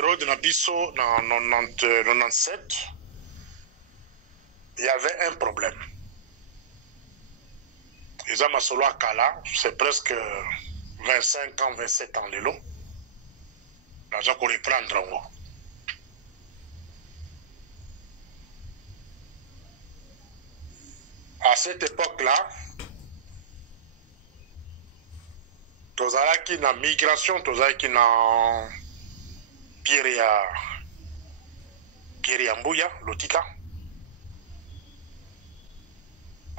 période Nabiso, dans 97, il y avait un problème. Ils ont solo à Kala, c'est presque 25 ans, 27 ans, les lots. L'argent qu'on reprendre en haut. À cette époque-là, tozalaki na migration, tozalaki na Pierre ya Mbuya, Lotika.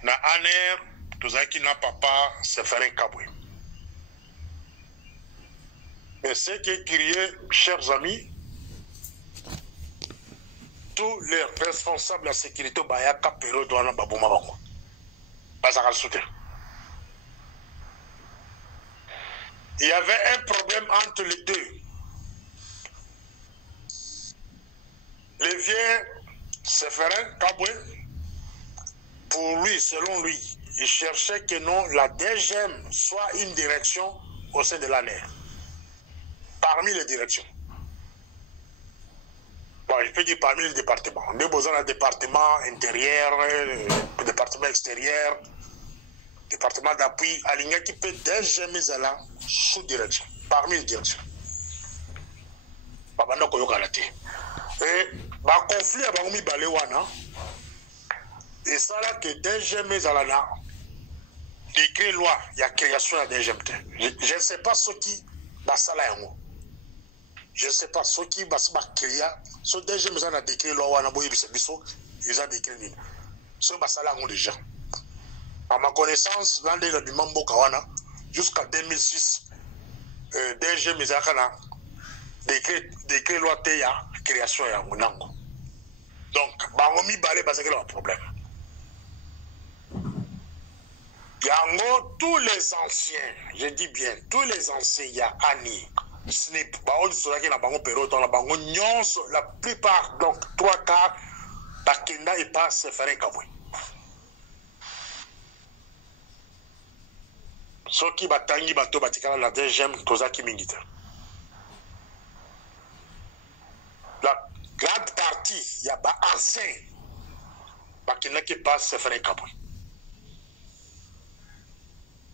Na Aner, tozalaki na papa Seferin Kabwe. Mais ce qui est crié, chers amis, tous les responsables de la sécurité Bayaka Pero Douana Babouma Bango. Bazakal Souter. Il y avait un problème entre les deux. Le vieux Seferin Kabwe, pour lui, selon lui, il cherchait que non, la DGM soit une direction au sein de l'ANER. Parmi les directions. Bon, je peux dire parmi les départements. On a besoin d'un département intérieur, département extérieur, département d'appui, aligné qui peut déjà mettre là sous direction, parmi les directions. Et le conflit a mis Balewana. Et ça là que déjà mis à la décret loi, il y a création de DGMT. Je ne sais pas ce qui va ça là. Je ne sais pas ce qui va se créer. Ce déjà mis à décret loi, ils ont décrit. Ce qui va ça là déjà. À ma connaissance, l'année de Mambo Kawana, jusqu'à 2006, DG Mizakana, décret loi Teya, création ya Munango. Donc, Baromi Balé, parce qu'il y a un problème. Yango, tous les anciens, je dis bien, tous les anciens, il y a Annie, Snip, la plupart, donc 3/4, Bakenda et pas Seferin Kabwe. Ce qui batangi bato batikala la deuxième tozaki mingita. La grande partie, il y a ba ancien bakenda qui passe Seferin Kabwe.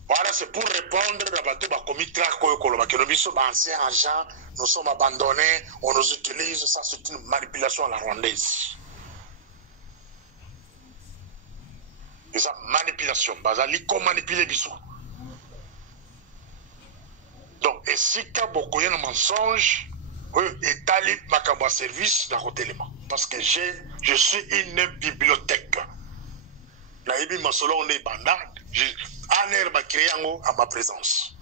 Voilà, c'est pour répondre à bateau bakomi trako koloba que nous sommes anciens agents, nous sommes abandonnés, on nous utilise, ça c'est une manipulation à la rwandaise. Et ça manipulation, bazali ko manipuler biso. Donc, et si il y a un mensonge, et talib ma service dans votre élément. Parce que je suis une bibliothèque. La Ibi Masolo, on est bandant. Aner va créer à ma présence.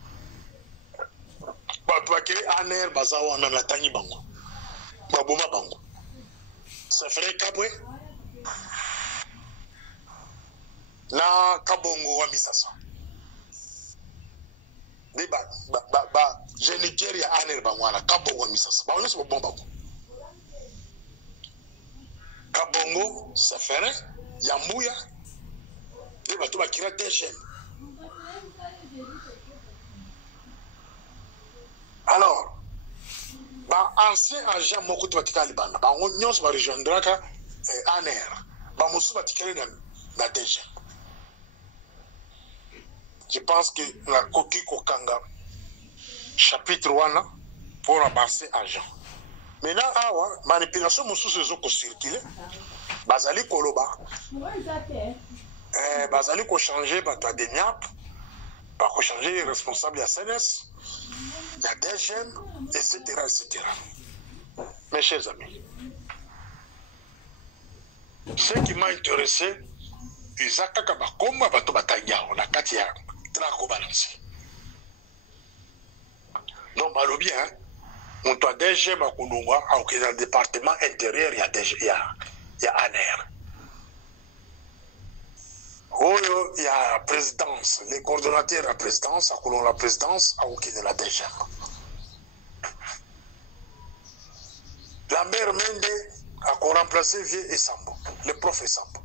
Tu vas créer Aner, Bazawa, Nanatani Bango. Babouma Bango. Ça ferait Kabwe. Na Kabongo wa Misasa. Je Nigeria ya Aner Bangwana, Kabongo Misasa. Ba on se bon bango. Kabongo, ça ferait Yambuya. Des bateaux qui ont des gemmes. Alors, ancien agent moko tubatika libanda, on nyonso ba rejoindra Aner. Musu batikale na DG. Je pense que la Koki Kokanga, chapitre 1, pour avancer agent. Maintenant, manipulation musu sezo ko circuler. Bazali koloba. Bazali ko changer bato de niap, ba ko changer les responsables à CNS, il y a des gemmes, etc., etc. Mes chers amis, ce qui m'a intéressé, ils ont kaka ba komba bato batanya, on a katia trako balancer. Donc malobi hein, on doit des gemmes à Kounoua, dans le département intérieur, il y a Aner. Il y a la présidence, les coordonnateurs de la présidence, à Coulon la présidence, à Oké de la DGM. La mère Mende a remplacé Vieux et Sambo, le prof et Sambo.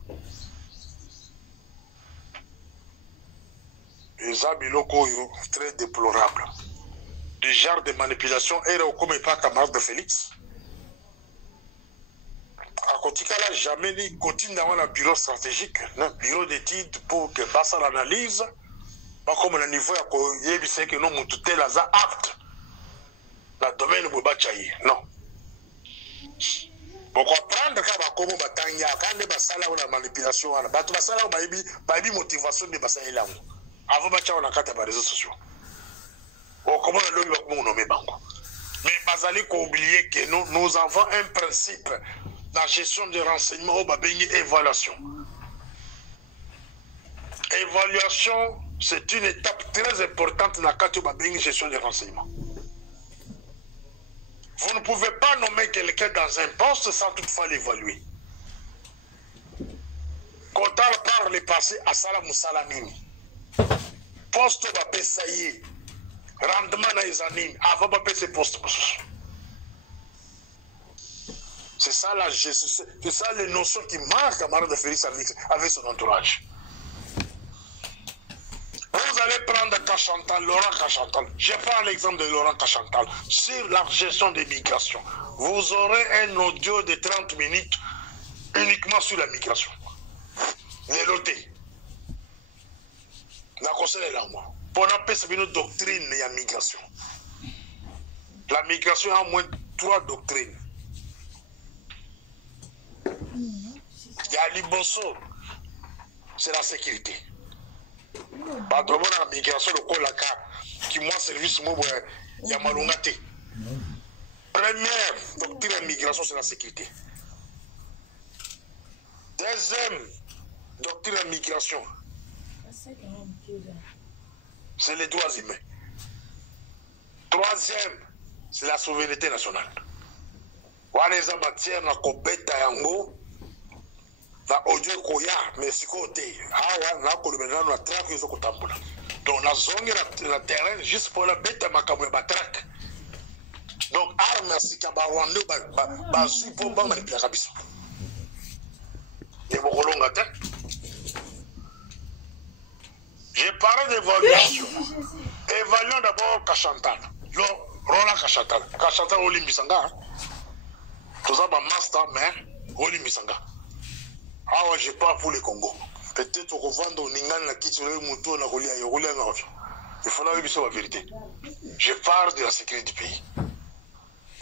Les abiloko très déplorables. Du genre de manipulation, et comme pas camarade de Félix, à Kotikala, jamais ni continue d'avoir un bureau stratégique, un bureau d'études pour que passe à l'analyse. Pas comme le niveau il y a que non, tout est là, apte. La domaine de Bobachaï, non. Pour comprendre quand on va batanga, quand on va sala ou la manipulation, on va sala ou baby motivation de basala là. Avant bacha on a quatre réseaux sociaux. Bon comment le lobby va nommer banco. Mais basali qu'on oublier que nous avons un principe dans la gestion des renseignements au babini évaluation. Évaluation, c'est une étape très importante dans la gestion des renseignements. Vous ne pouvez pas nommer quelqu'un dans un poste sans toutefois l'évaluer. Quand on parle le passé à Salam Salamini, poste va payer, rendement dans les années, avant de payer ce poste. C'est ça la gestion, c'est ça les notions qui marquent camarade de Félix avec son entourage. Vous allez prendre Kachantal, Laurent Kachantal. Je prends l'exemple de Laurent Kachantal sur la gestion des migrations. Vous aurez un audio de 30 minutes uniquement sur la migration. Les lotés. La conseil est là, moi. Pour appeler une doctrine, il y a migration. La migration a au moins 3 doctrines. Il y a l'Ibosso, c'est la sécurité. Pas trop la migration, le col qui moi service il y a malongate. Première doctrine de migration, c'est la sécurité. Deuxième doctrine de migration, c'est les droits humains. Troisième, c'est la souveraineté nationale. Waneza matière na kobeta yango na audio koya mais sikote awa na kolobena na track izo kutambula. Donc la zone na terrain juste pour la beta makambo ya batrack. Donc arme asika ba Rwanda ba supo ba manipula kabisa. Et bokolonga te. J'ai parlé d'évaluation. Évaluons d'abord Kachantal. Roland Kachantal. Kachantal Olimbisanga. Tout ça, master, mais Olimbisanga. Ah ouais, je parle pour le Congo. Peut-être qu'on va vendre au Ningan, la quitte sur le mouton, la rolia, il faut la vérité. Je parle de la sécurité du pays.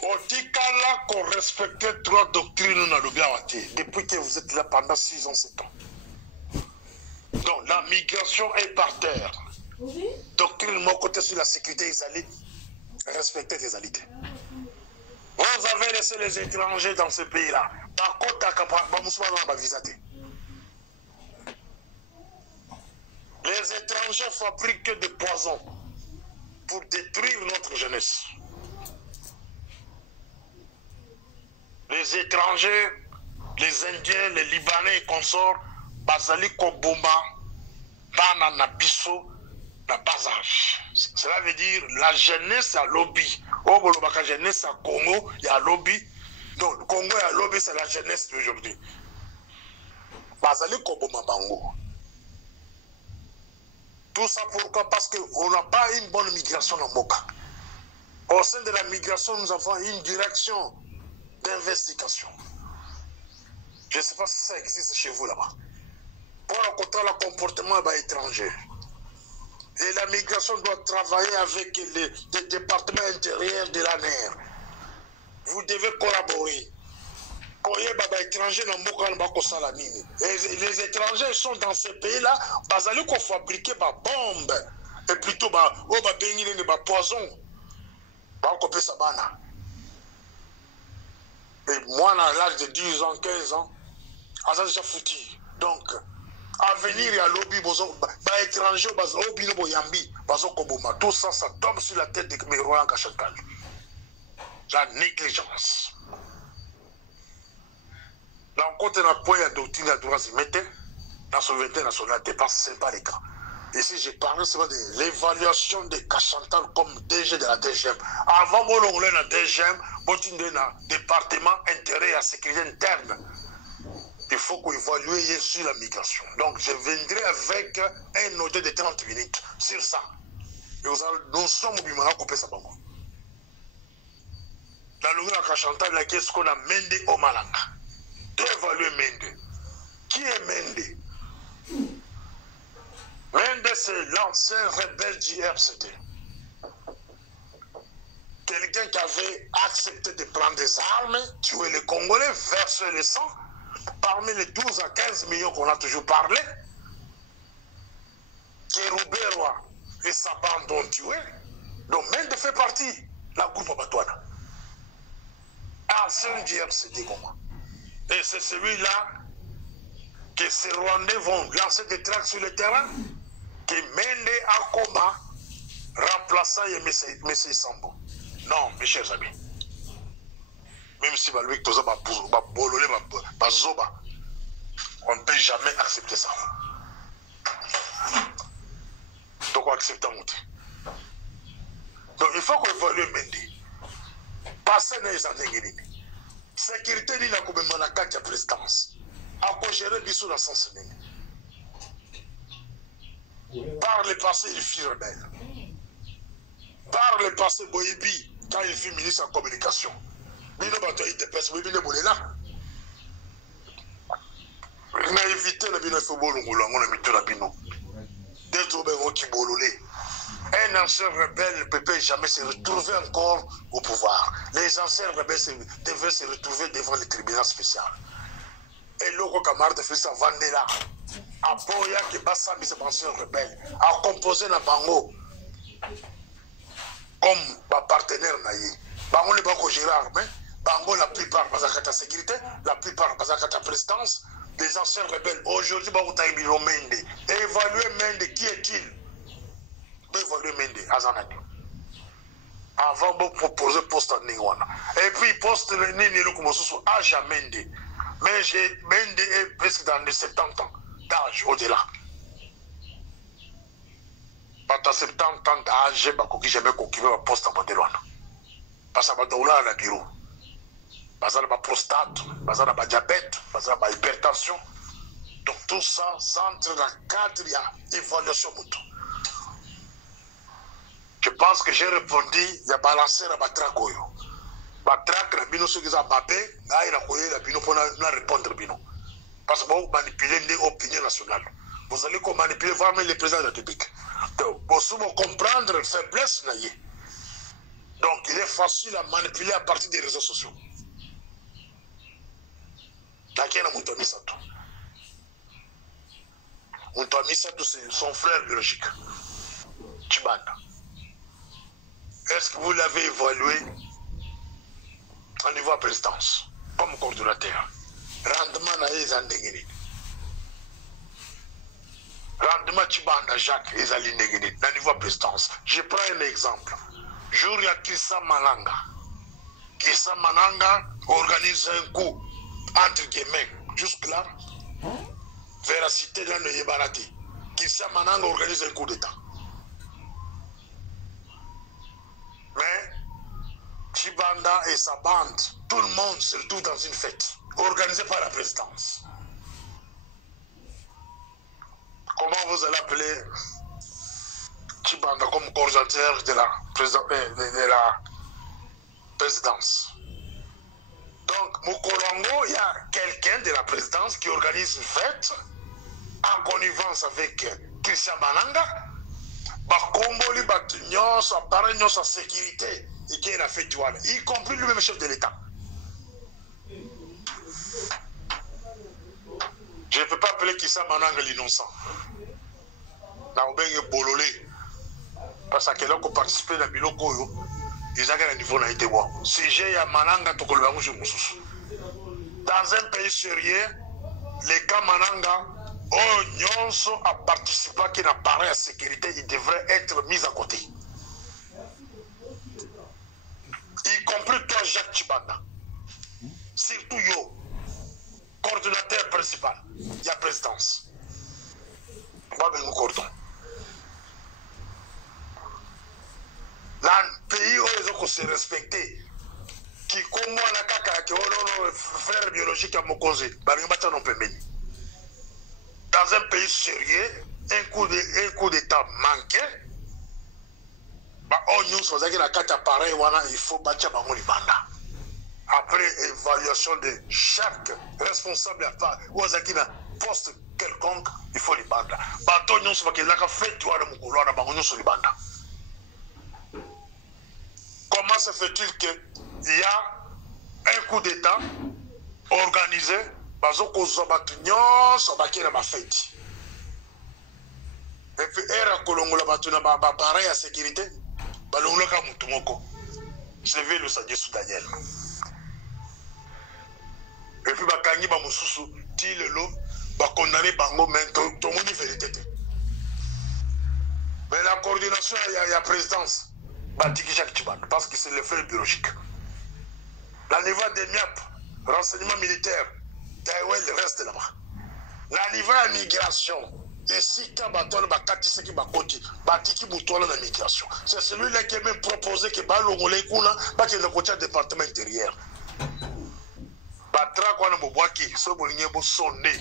Au Tikala, qu'on respectait 3 doctrines dans le Biawati, depuis que vous êtes là pendant 6 ans, 7 ans. Donc la migration est par terre. Doctrine, mon côté sur la sécurité, ils allaient respecter les égalités. Vous avez laissé les étrangers dans ce pays-là. Par contre, les étrangers fabriquent des poisons pour détruire notre jeunesse. Les étrangers, les Indiens, les Libanais et consorts, Bazali Koboma, Bana Nabiso, la basage. Cela veut dire la jeunesse à lobby. Au la jeunesse à Congo, il y a lobby. Donc, le Congo et le lobby, c'est la jeunesse d'aujourd'hui. Bazali Koboma Bango. Tout ça pourquoi? Parce qu'on n'a pas une bonne migration dans Moka. Au sein de la migration, nous avons une direction d'investigation. Je ne sais pas si ça existe chez vous là-bas. Pour rencontrer le comportement étranger. Et la migration doit travailler avec les départements intérieurs de la mer. Vous devez collaborer. Et les étrangers sont dans ces pays-là, ils ont fabriqué des bombes. Et plutôt, des poisons. Et moi, à l'âge de 10 ans, 15 ans, j'ai déjà foutu. Donc, à venir, il y a lobby, étranger, tout ça, ça tombe sur la tête de Roland Kachantal. La négligence. Donc, quand on a point à doctrine de droits humains, la souveraineté nationale dépasse, ce n'est pas le cas. Ici, j'ai parlé seulement de l'évaluation de Kachantal comme DG de la DGM. Avant, moi, on a la DGM, on a le département intérêt à sécurité interne. Il faut qu'on évalue sur la migration. Donc, je viendrai avec un audio de 30 minutes sur ça. Et nous sommes obligés de couper ça. La langue de Kachantal, c'est ce qu'on a mendé au Malanga. d'évaluer Mende. Qui est Mende? Mende, c'est l'ancien rebelle du RCD. Quelqu'un qui avait accepté de prendre des armes, tuer les Congolais, verser le sang, parmi les 12 à 15 millions qu'on a toujours parlé, Kérouberwa et sa bande ont tué. Donc Mende fait partie de la groupe Batouana. Ancien du RCD Congo. Et c'est celui-là que ces Rwandais vont lancer des tracts sur le terrain, que Mende a combat, remplaçant M. Sambo. Non, mes chers amis. Même si lui, on ne peut jamais accepter ça. Donc on accepte un outil. Donc il faut qu'on évalue Mende. Passer dans les années. Sécurité dit la Koubema la carte de présidence. À quoi gérer bisous dans son semaine. Par le passé, il fut rebelle. Par le passé, Boyebi, quand il fut ministre en communication. Bino Batoyi de Pes, Boyebi ne voulait là. Il a évité le Bino Fobolo, on a mis tout la Bino. Dès que qui bololé. Un ancien rebelle ne peut jamais se retrouver encore au pouvoir. Les anciens rebelles devaient se retrouver devant le tribunal spécial. Et l'autre camarade de Félix Vandela, à Boya qui bassa mis ses anciens rebelles, a composé la Bango comme partenaire. Bango n'est pas qu'au Gérard, mais Bango, la plupart, parce que la sécurité, la plupart, parce que la présidence, les anciens rebelles. Aujourd'hui, Bango Taïbiro Mende. Évaluer Mende, qui est-il? Évaluer Mende, Azanani. Avant de proposer poste à Ningwana. Et puis, poste de Nini, comme sous âge à Mende. Mais Mende est presque dans les 70 ans d'âge au-delà. Pendant 70 ans d'âge, je n'ai jamais occupé un poste à Modelwana. Parce que je suis là dans le bureau. Parce que j'ai la prostate, parce que j'ai le diabète, parce que j'ai l'hypertension. Donc tout ça, centre dans le cadre de l'évaluation moto. Je pense que j'ai répondu, il y a balancé la batraque. Batraque, la bino, ceux qui ont babé, il a coulé la bino pour répondre bino. Parce que vous manipulez l'opinion nationale. Vous allez manipuler vraiment les présidents de la République. Donc, vous comprendre la faiblesse. Donc, il est facile à manipuler à partir des réseaux sociaux. Nakena Muntami Sato. Muntami Sato, c'est son frère biologique. Chibanda. Est-ce que vous l'avez évalué au niveau de la présidence, comme coordonnateur? Rendement na Ezandengeni. Rendement Chibanda Jacques Ezalindengeni, au niveau de la présidence. Je prends un exemple. Jour il y a Kissa Malanga. Kissa Malanga organise un coup, entre guillemets, jusque-là, véracité dans le Yebarati. Kissa Malanga organise un coup d'État. Mais Chibanda et sa bande, tout le monde se retrouve dans une fête, organisée par la présidence. Comment vous allez appeler Chibanda comme coordinateur de la présidence? Donc, Moukolongo, il y a quelqu'un de la présidence qui organise une fête en connivence avec Christian Bananga. Bakomboli Batignon, sa parrain, sa sécurité, et qui est la fête, y compris lui-même chef de l'État. Je ne peux pas appeler Kissa Mananga l'innocent. Naoubeng Bololé. Parce que là, qu'on participe dans le Biloko, ils ont un niveau n'a été bon. Si j'ai un Mananga, tu peux le voir. Dans un pays sérieux, les cas Mananga, oh, Nyonso a participé qui n'apparaît à sécurité, il devrait être mis à côté. Y compris toi, Jacques Chibanda. Surtout yo, coordonnateur principal, il y a présidence. Pas de cordon. Dans le pays où ils ont se respecté, qui comme moi, la caca, qui ont frère biologique à Mokoze, non peut mener. Dans un pays sérieux, un coup d'État manqué, il faut bâtir Bango Libanda. après évaluation de chaque responsable à part, ou à un poste quelconque, il faut les bandes. Bateau, nous sommes fait, tu vois, nous sommes les bandes. Comment se fait-il qu'il y a un coup d'État organisé, bazoko zobatunyo, sobaki na bafeti. Et puis, era kolongola batuna pareil à sécurité, balongola mutumoko. Je vais le savoir sous Daniel. Et puis, bakangi ba mususu, ti lelo, ba condamné bango, mais tout le monde vérité. Mais la coordination, il y a présidence. Parce que c'est le fait biologique. La niveau des MIAP, renseignement militaire, Taïwan reste là-bas. La niveau de migration, ici, quand on a qui la migration. C'est celui-là qui a même proposé que Balongolé Kuna, pas qu'il ne contient département intérieur. Batra quoi na mobwaki, ce boligné bo sonné.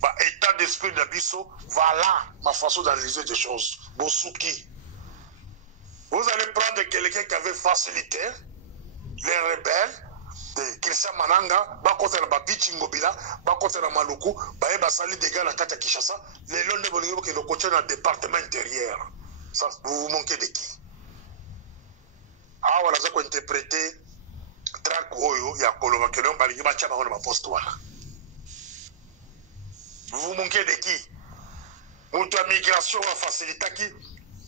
Ba état d'esprit d'Abisso, voilà ma façon d'analyser des choses. Bosuki. Vous allez prendre quelqu'un qui avait facilité les rebelles de Christian Mananga, Bakote na Babichi Ngobila, Bakote na Maluku, Baye Basali dégâts la Kata Kishasa, les lois de Bolingo qui le contient dans le département intérieur. Ça, vous vous manquez de qui? Ah, voilà, ça qu'on interprété. Oyo ya koloma kelon balingi bacha bango na poste wana. Vous manquez de qui? Mutu ya migration wa facilita ki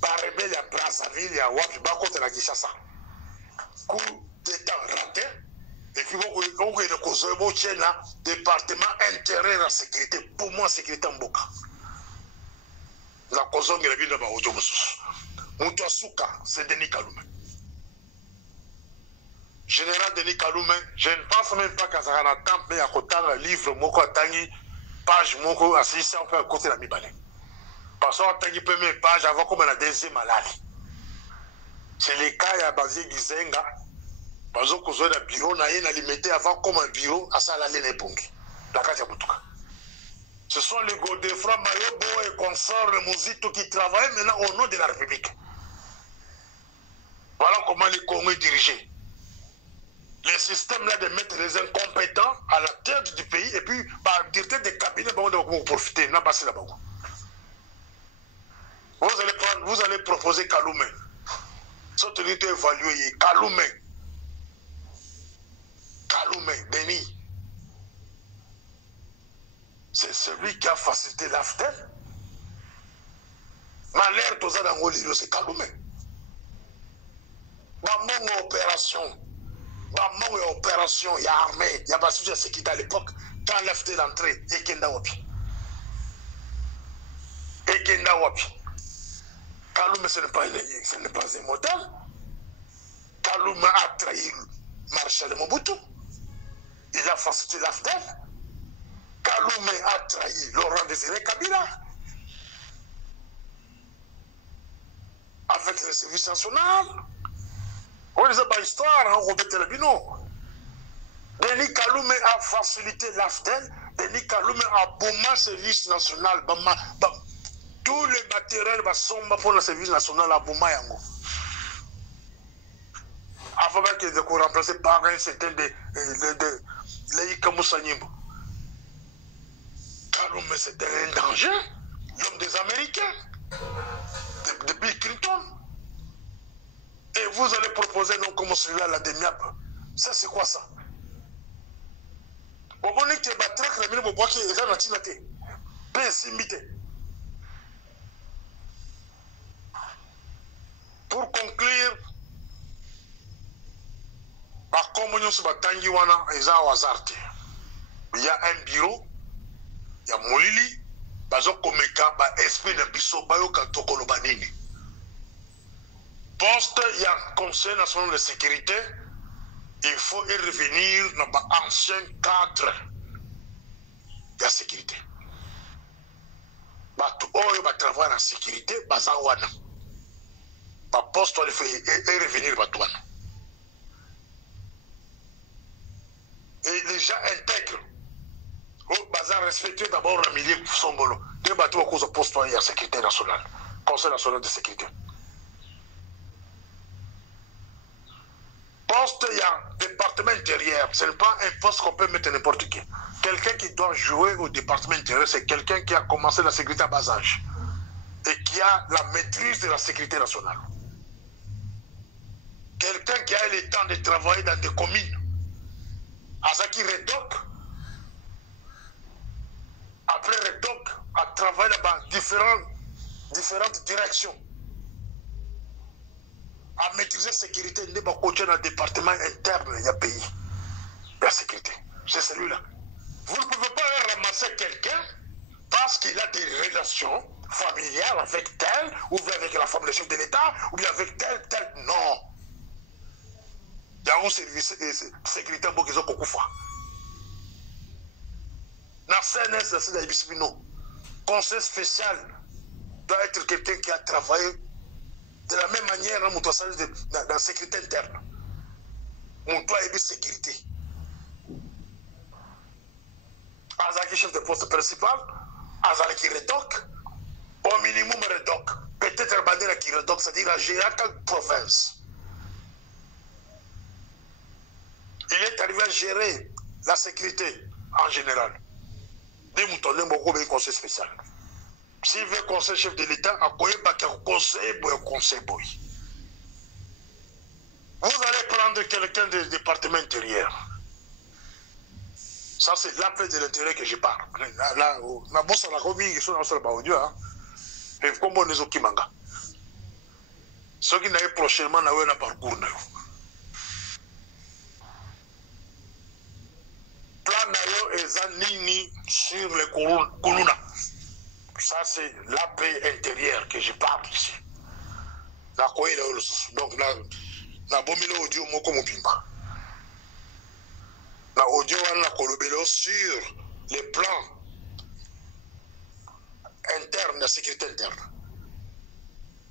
ba rebelle ya Brazzaville ya wapi bako te na Kinshasa. Coup d'état raté et puis vous le cause bo tchena département intérieur la sécurité pour moi sécurité mboka. La cause ngela bi na ba ojo mususu. Mutu asuka c'est Denis Kalume. Général Denis Kalume, je ne pense même pas qu'à Sarana Temple, mais à côté d'un livre, Moko Atangi, page Moko, à 600, on peut à côté de la Mibale. Parce qu'on Atangi, première page, avant comme la deuxième maladie. C'est les cas, il y a basé Gizenga, parce qu'on a un bureau, on a limité avant comme un bureau, à ça, la laine pongi. La carte à Boutouka. Ce sont les Godefroy, Mayobo et consorts, les Mouzito qui travaillent maintenant au nom de la République. Voilà comment les Congolais dirigés. Le système là de mettre les incompétents à la tête du pays et puis par directeur des cabinets pour profiter, n'a pas là-bas. Vous allez proposer Kalume. Cette unité évaluée, Kalume, Denis. C'est celui qui a facilité l'AFTEL. Malheur, tout ça dans le livre, c'est Kalume. Dans mon opération, il y a opération, il y a armée, il y a pas de sécurité à l'époque. Quand l'FT l'entrée, et Kenda Wapi. Kalume, ce n'est pas un modèle. Kalume a trahi Marshal Mobutu. Il a facilité l'AFDEL. Kalume a trahi Laurent Désiré Kabila. Avec le service national. On ne sait pas l'histoire, on Robert Telebino. Denis Kalume a facilité l'AFDEL. Denis Kalume a bombé le service national. Tous les matériels sont pour le service national à bombé. Avant qu'il soit remplacé par un certain de Leïka Moussanyimbo. Kalume, c'était un danger. L'homme des Américains. De Bill Clinton. Et vous allez proposer non comme celui-là, la DEMIAP. Ça, c'est quoi ça? Pour conclure, par contre, il y a un bureau, il y a Molili, esprit de Bisso, poste, il y a Conseil national de sécurité, il faut y revenir dans l'ancien cadre de la sécurité. Tout le monde travaille dans la sécurité, le poste, il faut y revenir. Et les gens intègres, respecter d'abord le milieu de son boulot. Deux bateaux à cause du poste de la sécurité nationale, Conseil national de sécurité. poste, il y a département intérieur. Ce n'est pas un poste qu'on peut mettre n'importe qui. Quelqu'un qui doit jouer au département intérieur, c'est quelqu'un qui a commencé la sécurité à bas âge et qui a la maîtrise de la sécurité nationale. Quelqu'un qui a eu le temps de travailler dans des communes. Azaki Redok, après Redok, a travaillé là-bas différentes directions. A maîtriser la sécurité, il n'est pas coaché dans le département interne du pays. La sécurité, c'est celui-là. Vous ne pouvez pas ramasser quelqu'un parce qu'il a des relations familiales avec tel, ou bien avec la femme de chef de l'État, ou bien avec tel. Non. Il y a un service de sécurité qui est beaucoup fort. Dans le CNS, c'est un conseil spécial doit être quelqu'un qui a travaillé de la même manière dans la sécurité interne. On doit aider la sécurité. Azaki chef de poste principal, Azaki Redok, au minimum Redok. Peut-être Bandera qui Redok, c'est-à-dire à gérer quelle province. Il est arrivé à gérer la sécurité en général. Des moutons, beaucoup de conseil spécial. S'il veut conseil chef de l'État, à quoi il va conseiller boy. Vous allez prendre quelqu'un du département intérieur. Ça, c'est l'appel de l'intérieur que je parle. Là, la bosse à la commune, ils sont dans le audio. Et comme on est au Kimanga. Ceux qui n'avaient prochainement un parcours. Plan Nayo et Zanini sur les Kuluna. Ça, c'est la paix intérieure que je parle ici. Donc, la bombe audio, moi, comme Pimba. La audio, on a colobé sur les plans internes, la sécurité interne.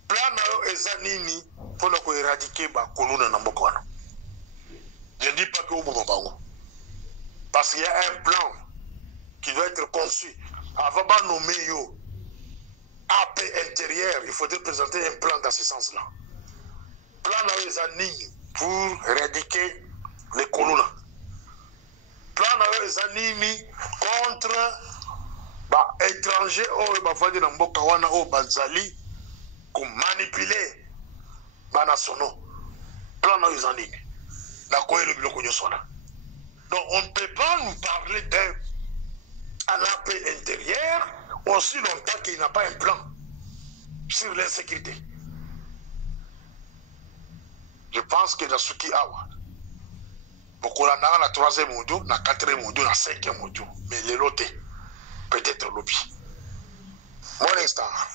Plan Nayo et Zanini pour nous éradiquer la Kuluna Nambokwana. Je ne dis pas que vous m'avez. Parce qu'il y a un plan qui doit être conçu. Avant de nommer AP intérieur, il faudrait présenter un plan dans ce sens-là. Plan dans les années pour éradiquer les colons. Plan dans les années contre les étrangers qui ont bazali pour manipuler les nationaux. Plan dans les années. Donc on ne peut pas nous parler d'un AP intérieur aussi longtemps qu'il n'a pas un plan sur l'insécurité. Je pense que dans ce qui a, beaucoup là, dans la troisième audio, dans la quatrième audio, dans la cinquième audio, mais les lotés, peut-être lobby. Morning Star.